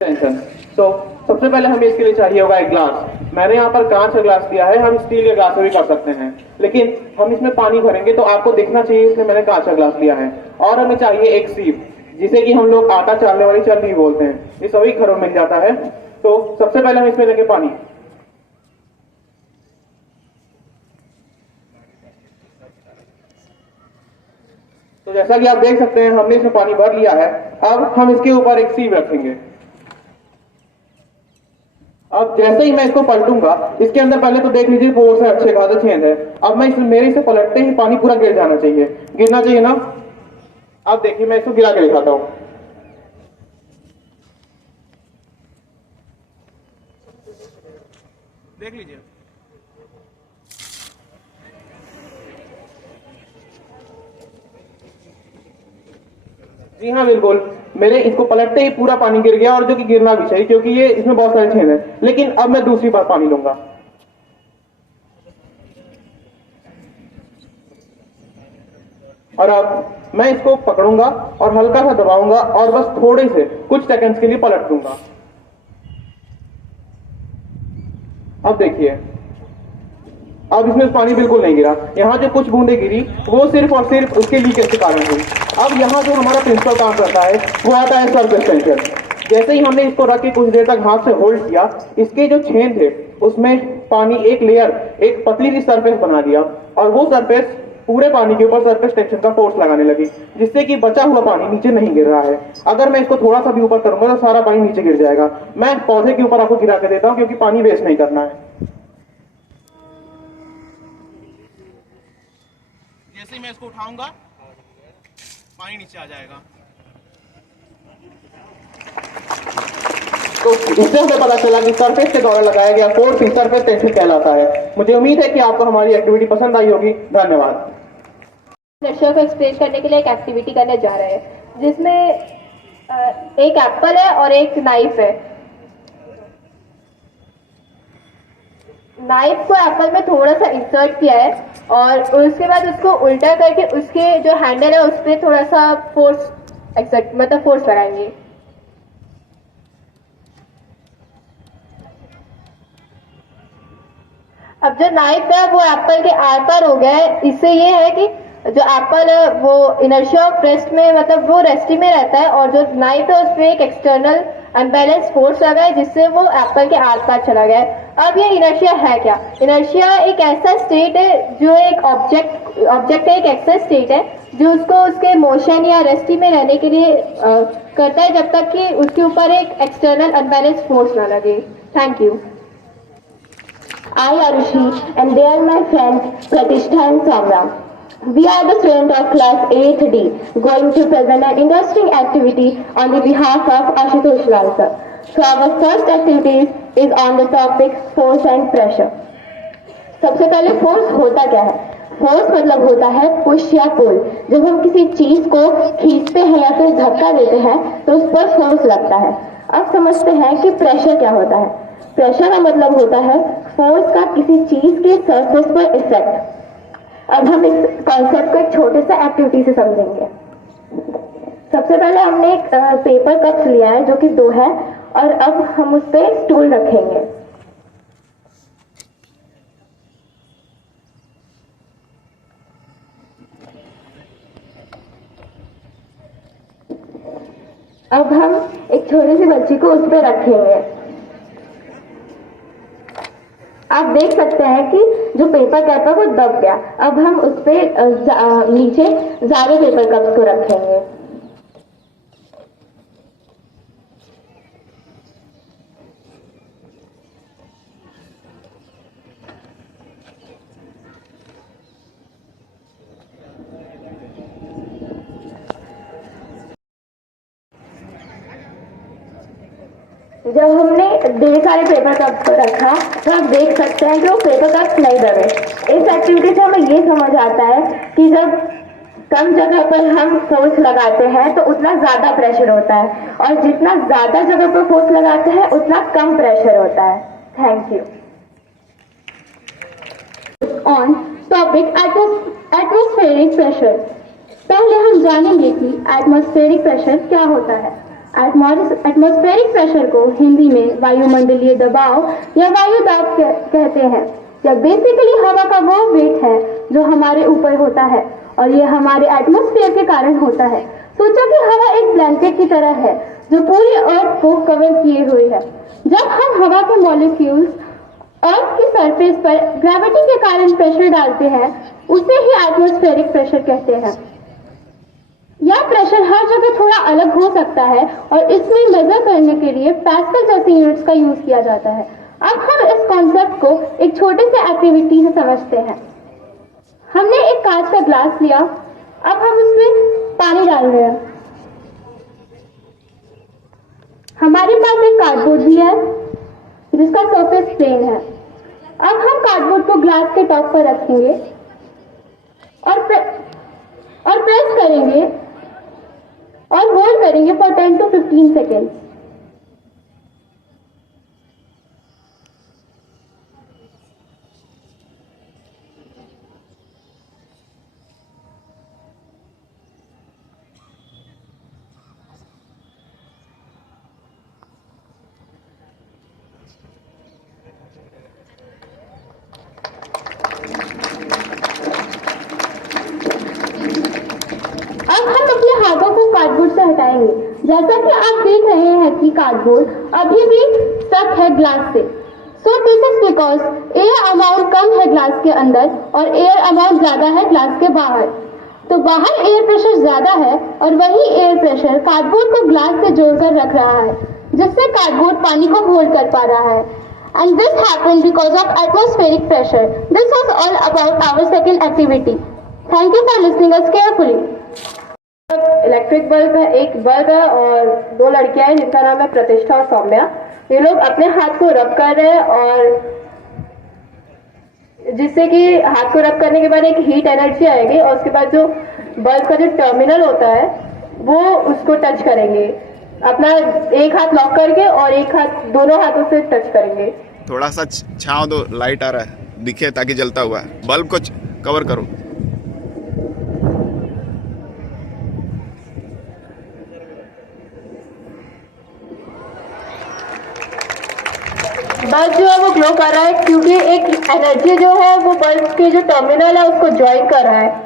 Tension. तो सबसे पहले हमें इसके लिए चाहिए होगा एक ग्लास। मैंने यहाँ पर कांच का ग्लास दिया है, हम स्टील के ग्लास में भी कर सकते हैं, लेकिन हम इसमें पानी भरेंगे तो आपको दिखना चाहिए, इसलिए मैंने कांच का ग्लास लिया है। और हमें चाहिए एक सीप, जिसे कि हम लोग आटा चालने वाली चलनी बोलते हैं, ये सभी घरों में मिल जाता है। तो सबसे पहले हम इसमें लेंगे पानी। तो जैसा कि आप देख सकते हैं, हमने इसमें पानी भर लिया है। अब हम इसके ऊपर एक सीप रखेंगे। अब जैसे ही मैं इसको पलटूंगा, इसके अंदर पहले तो देख लीजिए फोर्स है, अच्छे खासे छेद है। अब मैं मेरे इसे पलटते ही पानी पूरा गिर जाना चाहिए, गिरना चाहिए ना। अब देखिए मैं इसको गिरा के दिखाता हूं। देख लीजिए, जी हाँ बिल्कुल, मेरे इसको पलटते ही पूरा पानी गिर गया, और जो कि गिरना भी चाहिए क्योंकि ये इसमें बहुत सारे छेद हैं। लेकिन अब मैं दूसरी बार पानी लूंगा। और अब मैं इसको पकड़ूंगा और हल्का सा दबाऊंगा और बस थोड़े से कुछ सेकंड्स के लिए पलट दूंगा। अब देखिए, अब इसमें पानी बिल्कुल नहीं गिरा। यहाँ जो कुछ बूंदें गिरी वो सिर्फ और सिर्फ उसके लीकेज के कारण हुई। अब यहाँ जो हमारा प्रिंसिपल काम करता है वो आता है सरफेस टेंशन। जैसे ही हमने इसको रख के कुछ देर तक हाथ से होल्ड किया, इसके जो छेद थे उसमें पानी एक लेयर, एक पतली सी सरफेस बना दिया, और वो सरफेस पूरे पानी के ऊपर सरफेस टेंशन का फोर्स लगाने लगी, जिससे कि बचा हुआ पानी नीचे नहीं गिर रहा है। अगर मैं इसको थोड़ा सा भी ऊपर करूंगा तो सारा पानी नीचे गिर जाएगा। मैं पौधे के ऊपर आपको गिरा के देता हूँ क्योंकि पानी वेस्ट नहीं करना है। जैसे ही मैं इसको उठाऊंगा पानी नीचे आ जाएगा। तो इससे हमें पता चला कि सरफेस के द्वारा लगाया गया फोर्स ही सरफेस टेंशन कहलाता है। मुझे उम्मीद है कि आपको हमारी एक्टिविटी पसंद आई होगी। धन्यवाद। दर्शकों को एक्सप्लेन करने के लिए एक एक्टिविटी करने जा रहे हैं, जिसमें एक एप्पल है और एक नाइफ है। नाइफ को एप्पल में थोड़ा सा इंसर्ट किया है और उसके बाद उसको उल्टा करके उसके जो हैंडल है उस पर थोड़ा सा फोर्स एक्सर्ट मतलब फोर्स लगाएंगे। अब जो नाइफ है वो एप्पल के आर पार हो गया है। इससे ये है कि जो एप्पल है वो इनर्शिया ऑफ रेस्ट में मतलब वो रेस्टी में रहता है, और जो नाइफ है उस पर एक एक्सटर्नल अनबैलेंस फोर्स लगा है जिससे वो एप्पल के आर पार चला गया है। अब ये इनर्शिया है क्या? इनर्शिया एक ऐसा स्टेट है जो एक ऑब्जेक्ट है, एक एक्सेस स्टेट है जो उसको उसके मोशन या रेस्टी में रहने के लिए करता है, जब तक कि उसके ऊपर एक एक्सटर्नल अनबैलेंस फोर्स ना लगे। Thank you. I, Arushi, and they are my friends Pratishtha and Samra. We are the students of class 8D going to present an interesting activity on the behalf of Ashutosh Lal sir. So our first activity is on the topic force and pressure. सबसे पहले force होता क्या है? Force मतलब होता है push या पुल। जब हम किसी चीज को खींचते हैं या फिर धक्का देते हैं तो उस पर फोर्स लगता है। अब समझते हैं कि प्रेशर क्या होता है। प्रेशर का मतलब होता है फोर्स का किसी चीज के सरफेस पर इफेक्ट। अब हम इस कॉन्सेप्ट को एक छोटे से एक्टिविटी से समझेंगे। सबसे पहले हमने एक पेपर कप्स लिया है जो कि 2 है, और अब हम उस पर स्टूल रखेंगे। अब हम एक छोटी सी बच्ची को उस पर रखेंगे। आप देख सकते हैं कि जो पेपर कैप है वो दब गया। अब हम उस पर नीचे ज्यादा पेपर कप्स को रखेंगे। जब हमने ढेर सारे पेपर कप्स को रखा तो आप देख सकते हैं कि वो पेपर कप्स नहीं दबे। इस एक्टिविटी से हमें ये समझ आता है कि जब कम जगह पर हम फोर्स लगाते हैं तो उतना ज्यादा प्रेशर होता है, और जितना ज्यादा जगह पर फोर्स लगाते हैं उतना कम प्रेशर होता है। Thank you. On topic atmospheric pressure. पहले हम जानेंगे कि एटमॉस्फेरिक प्रेशर क्या होता है। एटमॉस्फेरिक प्रेशर को हिंदी में वायुमंडलीय दबाव या वायु दाब कहते हैं। यह बेसिकली हवा का वो वेट है जो हमारे ऊपर होता है और ये हमारे एटमॉस्फेयर के कारण होता है। सोचो कि हवा एक ब्लैंकेट की तरह है जो पूरी अर्थ को कवर किए हुए है। जब हम हवा के मॉलिक्यूल्स अर्थ की सरफेस पर ग्रेविटी के कारण प्रेशर डालते हैं उसे ही एटमॉस्फेरिक प्रेशर कहते हैं। यह प्रेशर हर जगह थोड़ा अलग हो सकता है और इसमें मेजर करने के लिए पास्कल जैसे यूनिट्स का यूज किया जाता है। अब हम इस कॉन्सेप्ट को एक छोटे से एक्टिविटी से समझते हैं। हमने एक कांच का ग्लास लिया, अब हम उसमें पानी डाल रहे हैं। हमारे पास एक कार्डबोर्ड भी है जिसका सरफेस प्लेन है। अब हम कार्डबोर्ड को ग्लास के टॉप पर रखेंगे और प्रेस करेंगे और होल्ड करेंगे फॉर 10 to 15 सेकेंड्स। अब हम अपने हाथों को कार्डबोर्ड से हटाएंगे। जैसा कि आप देख रहे हैं कि कार्डबोर्ड अभी भी स्टक है ग्लास से। So this is because air amount कम है ग्लास के अंदर और एयर अमाउंट ज्यादा है ग्लास के बाहर। तो बाहर एयर प्रेशर ज्यादा है और वही एयर प्रेशर कार्डबोर्ड को ग्लास से जोड़कर रख रहा है, जिससे कार्डबोर्ड पानी को होल्ड कर पा रहा है। And this happened because of atmospheric pressure. This was all about our second activity. Thank you for listening us carefully. Electric bulb है, एक बल्ब है और दो लड़कियां हैं जिनका नाम है प्रतिष्ठा और सौम्या। ये लोग अपने हाथ को रब कर रहे हैं और जिससे कि हाथ को रब करने के बाद एक हीट एनर्जी आएगी और उसके बाद जो बल्ब का जो टर्मिनल होता है वो उसको टच करेंगे। अपना एक हाथ लॉक करके और एक हाथ दोनों हाथों से टच करेंगे। थोड़ा सा छांव दो, लाइट आ रहा है दिखे ताकि जलता हुआ है। बल्ब को कवर करो। बल्ब जो है वो ग्लो कर रहा है क्योंकि एक एनर्जी जो है वो बल्ब के जो टर्मिनल है उसको ज्वाइन कर रहा है।